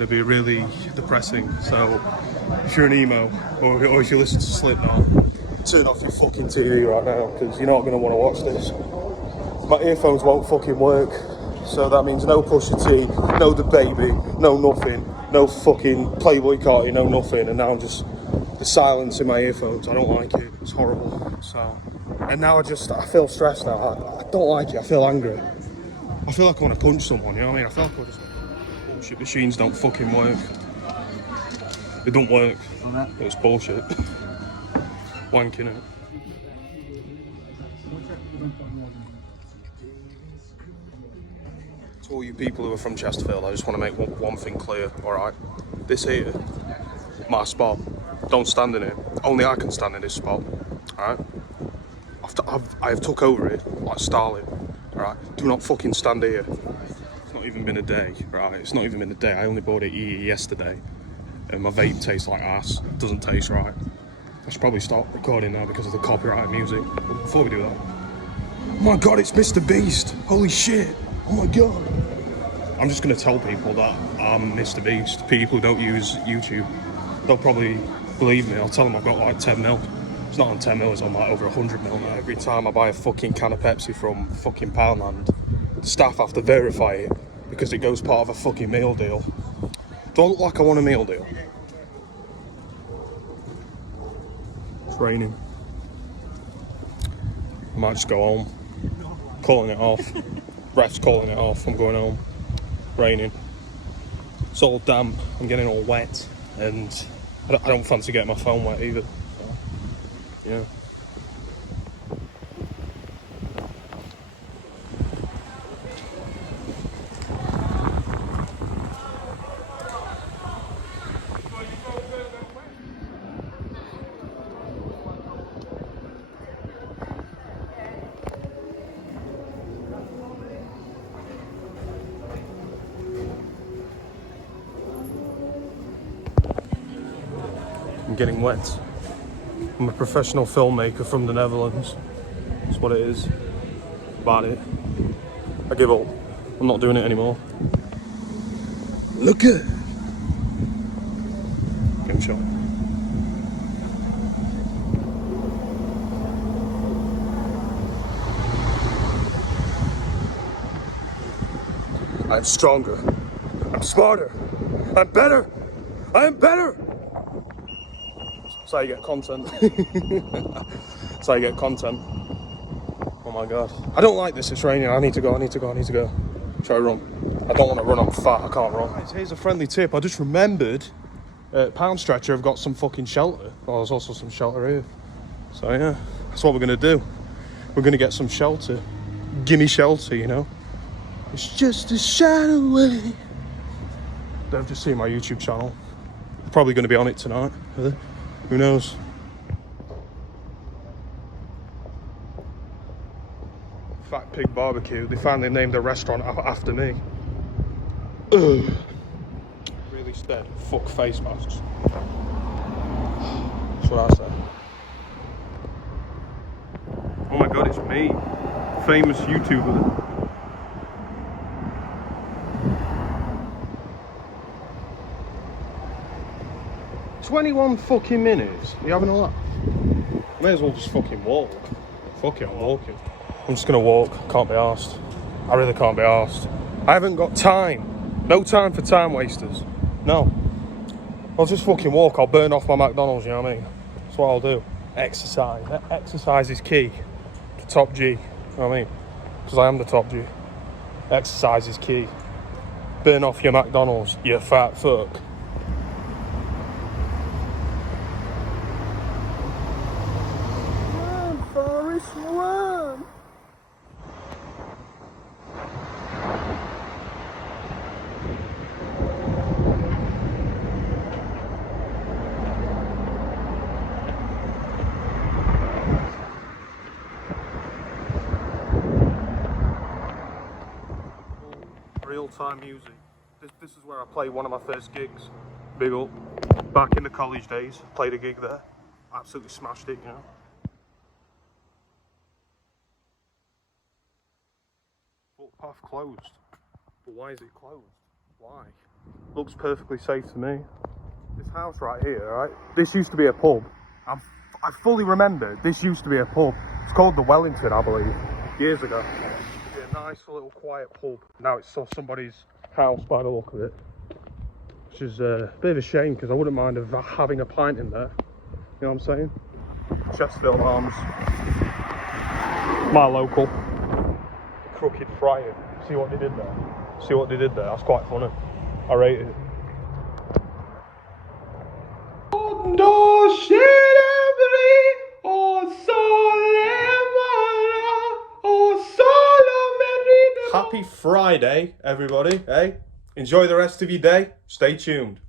going to be really depressing. So if you're an emo or if you listen to Slipknot, turn off your fucking TV right now because you're not going to want to watch this. My earphones won't fucking work, so that means no Pusha T, no The Baby, no nothing, no fucking Playboy Carti, no nothing, and now I'm just the silence in my earphones. I don't like it. It's horrible. So, and now I feel stressed now. I don't like it. I feel angry. I feel like I want to punch someone. You know what I mean? I feel like I just bullshit machines don't fucking work. They don't work. It's bullshit. Wanking it. To all you people who are from Chesterfield, I just want to make one thing clear. All right, this here, my spot. Don't stand in it. Only I can stand in this spot. All right. I've took over it like Stalin. All right. Do not fucking stand here. It's not even been a day. Right. It's not even been a day. I only bought it yesterday, and my vape tastes like ass. Doesn't taste right. I should probably stop recording now because of the copyrighted music. But before we do that, oh my god, it's Mr. Beast! Holy shit! Oh my god! I'm just gonna tell people that I'm Mr. Beast. People who don't use YouTube, they'll probably believe me. I'll tell them I've got like 10 mil. It's not on 10 mil, it's on like over 100 mil now. Every time I buy a fucking can of Pepsi from fucking Poundland, the staff have to verify it because it goes part of a fucking meal deal. Do I look like I want a meal deal? It's raining. I might just go home. Calling it off. Ref's calling it off. I'm going home. Raining. It's all damp. I'm getting all wet, and I don't fancy getting my phone wet either. So, yeah. I'm getting wet. I'm a professional filmmaker from the Netherlands. That's what it is. About it. I give up. I'm not doing it anymore. Look at. Getting shot. I'm stronger. I'm smarter. I'm better. I'm better. That's how you get content. That's how you get content. Oh my god. I don't like this, it's raining. I need to go. Should I run? I don't want to run, I'm fat, I can't run. Right, here's a friendly tip. I just remembered at Pound Stretcher I've got some fucking shelter. Well, there's also some shelter here. So yeah, that's what we're going to do. We're going to get some shelter. Gimme shelter, you know. It's just a shadow away. They've just seen my YouTube channel. Probably going to be on it tonight. Who knows? Fat Pig Barbecue. They finally named a restaurant after me. Ugh. Really said, fuck face masks. That's what I say. Oh my god, it's me. Famous YouTuber. "21 fucking minutes. You having a laugh?" May as well just fucking walk. Fuck it, I'm walking. I'm just gonna walk. Can't be arsed. I really can't be arsed. I haven't got time. No time for time wasters. No. I'll just fucking walk. I'll burn off my McDonald's, you know what I mean? That's what I'll do. Exercise. Exercise is key to top G. You know what I mean? Because I am the top G. Exercise is key. Burn off your McDonald's, you fat fuck. Run. Real-time music. This is where I played one of my first gigs. Big up. Back in the college days, played a gig there. Absolutely smashed it, you know. Footpath closed. But why is it closed? Why? Looks perfectly safe to me. This house right here, right? This used to be a pub. I fully remember this used to be a pub. It's called the Wellington, I believe, years ago. It'd be a nice little quiet pub. Now it's somebody's house by the look of it. Which is a bit of a shame because I wouldn't mind having a pint in there. You know what I'm saying? Chesterfield Arms. My local. Crooked Friar. See what they did there? See what they did there? That's quite funny. I rate it. Happy Friday, everybody. Hey, enjoy the rest of your day. Stay tuned.